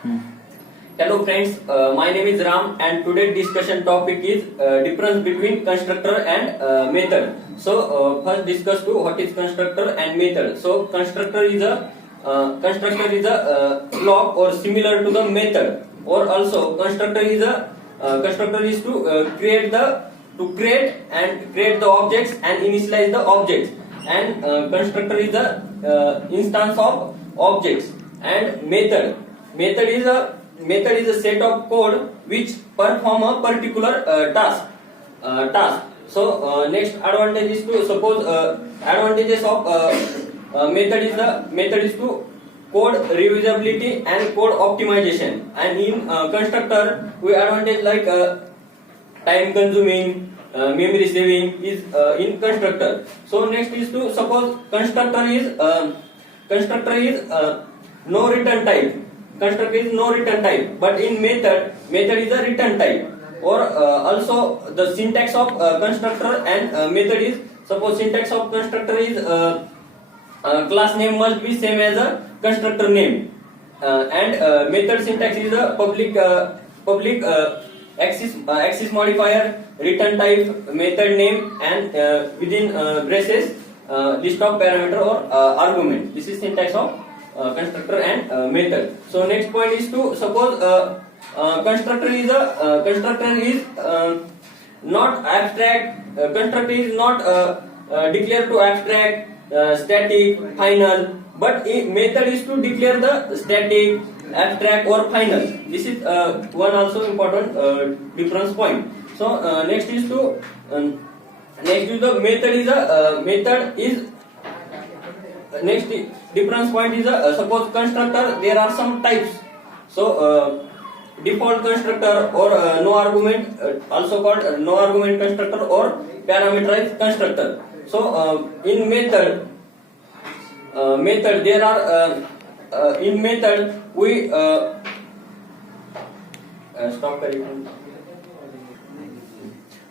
Hello friends, my name is Ram and today's discussion topic is difference between constructor and method. So first discuss to what is constructor and method. So constructor is a block or similar to the method, or also constructor is to create the objects and initialize the objects, and constructor is the instance of objects, and method is a set of code which perform a particular task. So next advantage is to suppose advantages of method is to code reusability and code optimization, and in constructor we advantage like time consuming, memory saving is in constructor. So next is to suppose constructor is no return type. Constructor is no return type, but in method is a return type. Or also the syntax of constructor and method is, suppose syntax of constructor is class name must be same as a constructor name, and method syntax is a public access modifier, return type, method name, and within braces list of parameter or argument. This is syntax of constructor and method. So next point is to suppose constructor is not abstract. Constructor is not declared to abstract, static, final, but method is to declare the static, abstract or final. This is one also important difference point. So next is the method is next difference point is suppose constructor there are some types. So default constructor or no argument, also called no argument constructor or parameterized constructor. So in method there are in method we stop correcting.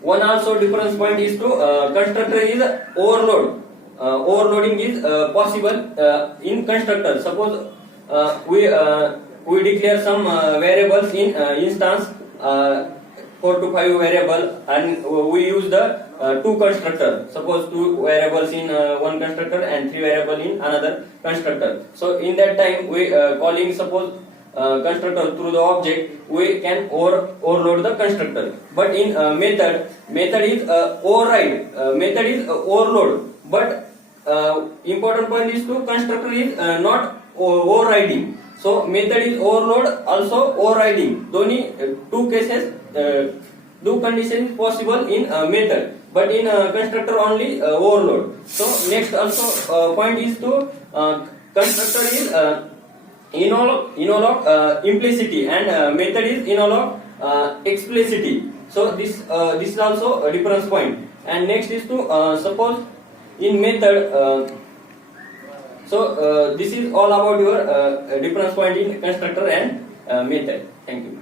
One also difference point is to constructor is overload. Overloading is possible in constructor. Suppose we declare some variables in instance, 4 to 5 variable, and we use the two constructor. Suppose two variables in one constructor and 3 variable in another constructor. So in that time we calling suppose constructor through the object, we can overload the constructor. But in method is override. Method is overload. But important point is to constructor is not overriding. So method is overload, also overriding. Only two cases, two conditions possible in method, but in constructor only overload. So next also point is to constructor is enologue implicity, and method is enologue explicity. So this is also a difference point. And next is to suppose in method. So this is all about your difference point in constructor and method. Thank you.